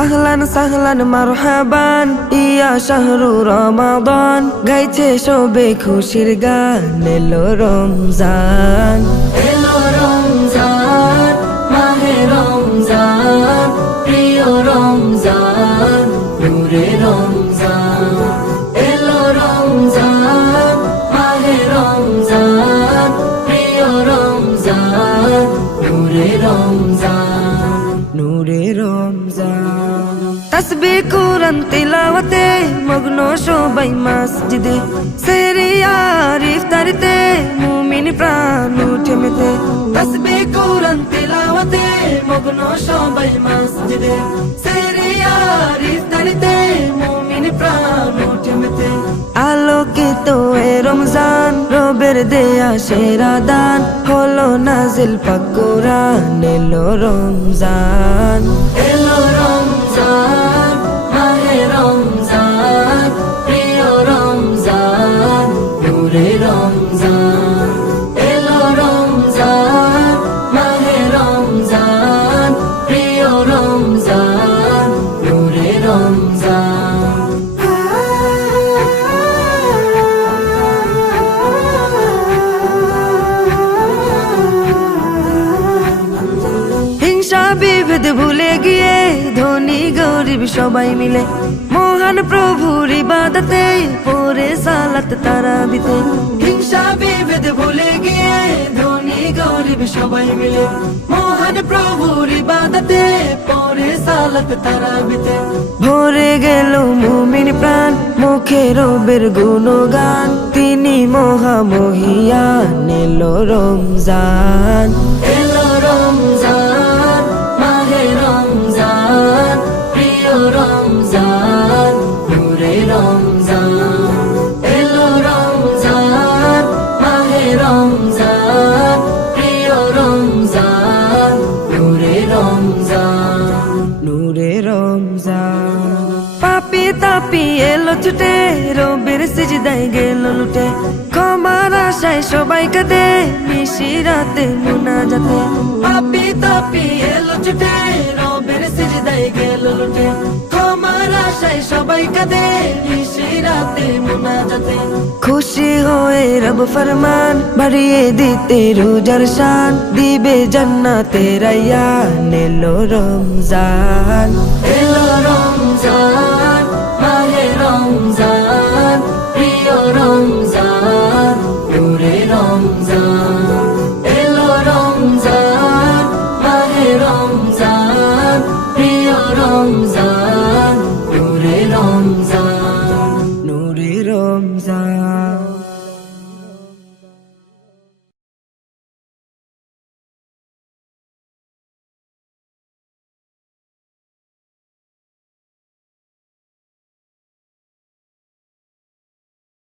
আহলান সাহলান মারহাবান ইয়া শাহরু রমাদান, গাইছে সবে খুশির গান, এলো রমজান। এলো রমজান, মাহে রমজান, প্রিয় রমজান, নূরে রমজান। এলো রমজান, মাহে রমজান, প্রিয় রমজান, নূরে রমজান, নূরে রমজান। তাসবিহ কুরআন তিলাওয়াতে মগ্ন সবাই মসজিদে, সেহরি আর ইফতারিতে মুমিন প্রাণ উঠে মেতে। তাসবিহ কুরআন তিলাওয়াতে মগ্ন সবাই মসজিদে, সেহরি আর ইফতারিতে মুমিন প্রাণ উঠে মেতে। আলোকিত এ রমজান, রবের দেয়া সেরা দান, হলো নাজিল পাক কুরআন, এলো রমজান। এলো রমজান, মাহে রমজান, প্রিয় রমজান, নূরে রমজান। এলো রমজান, মাহে রমজান, প্রিয় রমজান, নূরে রমজান। হিংসা বিভেদ ভুলে গিয়ে ধনী গরিব সবাই মিলে মহান প্রভুর ইবাদতে পড়ে সালাত তারাবিতে। হিংসা বিভেদ ভুলে গিয়ে ধনী গরিব সবাই মিলে মহান প্রভুর ইবাদতে পড়ে সালাত তারাবিতে। ভরে গেল মুমিন প্রাণ, মুখে রবের গুণগান, তিনি মহামহিয়ান, এলো রমজান। এলো রমজান, মাহে রমজান, প্রিয় রমজান, নূরে রমজান। এলো রমজান, মাহে রমজান, প্রিয় রমজান, নূরে রমজান, নূরে রমজান। পাপি তাপি এলো ছুটে, রবের সিজদায় গেল লুটে, ক্ষমার আশায় সবাই কাঁদে, নিশিরাতে মুনাজাতে। পাপি তাপি এলো ছুটে, রবের সিজদায় গেল লুটে, ক্ষমার আশায় সবাই কাঁদে, নিশিরাতে মুনাজাতে। খুশি হয়ে রব ফরমান, বাড়িয়ে দিতে রোজার শান, দিবে জান্নাতের আয়ান, এলো রমজান। এলো রমজান, মাহে রমজান।